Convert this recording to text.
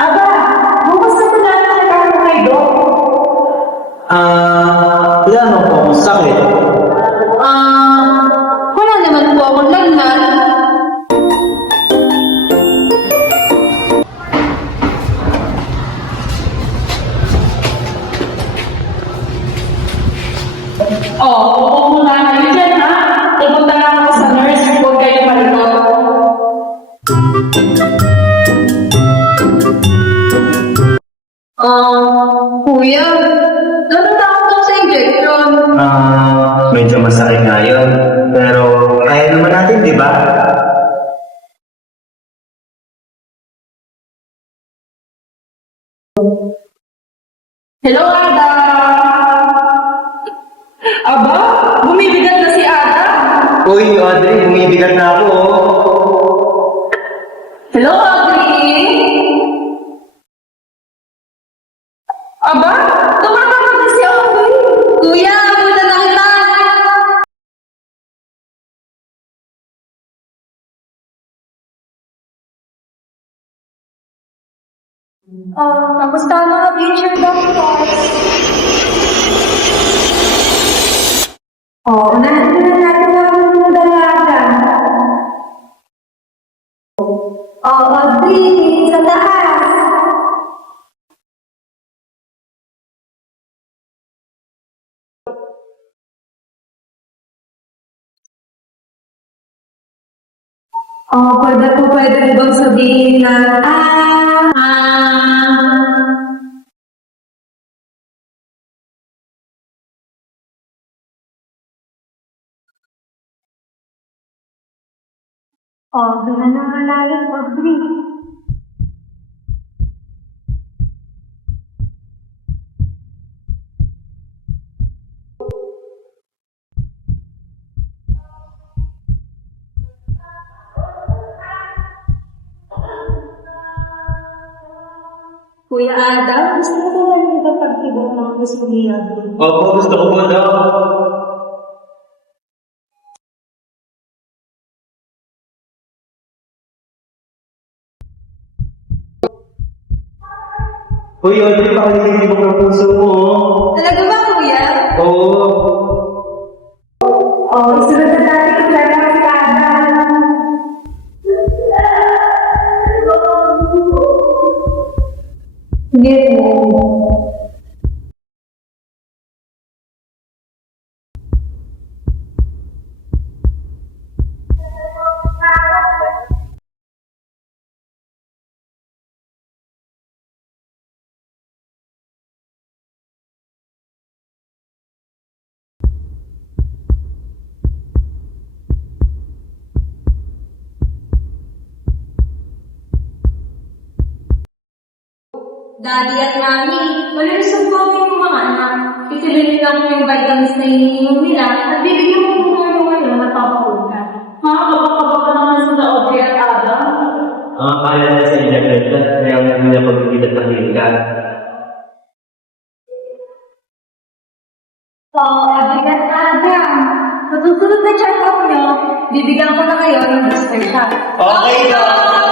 Aba, bukas na pala na nagkakaroon kay Doc. Wala naman po akong sakit. Wala naman po akong lagnat. Upo muna kayo dyan, ha? Pupunta lang ako sa nurse. Huwag kayo malito. Kuya, natatakot sa injection. Medyo masakit nga yun. Pero kaya naman natin, di ba? Hello, Ada! Aba, bumibigat na si Ada. Uy, Audrey, bumibigat na ako. Hello, Audrey! Aba, tumama na si Audrey. Kuya, punta na kita. Kamusta ang mga future doctors? Unahan na natin ang dalaga. Audrey, sa taas. Pwede mo bang sabihin na, doon na malalim, Audrey. Kuya Adam, gusto mo ba nang ipagtibok ng gusto niya? Opo, gusto ko po, Dok. Uy, Audrey, pakalisibok ng puso mo. Talaga ba, kuya? Oo. Isunod na natin kung talaga si Adam. Hindi mo. Daddy at Mami, malulusog po yung mga anak. Isilin lang yung vitamins na iniinom nila at bibigyan mo po kayo ngayon na papapunta. Makakabaka ka naman sa Audrey at Adam. Kaya na sa injected ka, kaya hindi na pagbibigat ng hiligan. Audrey at Adam, sa susunod na check-up nyo, bibigyan ko na kayo ng booster shot. Okay, Dok.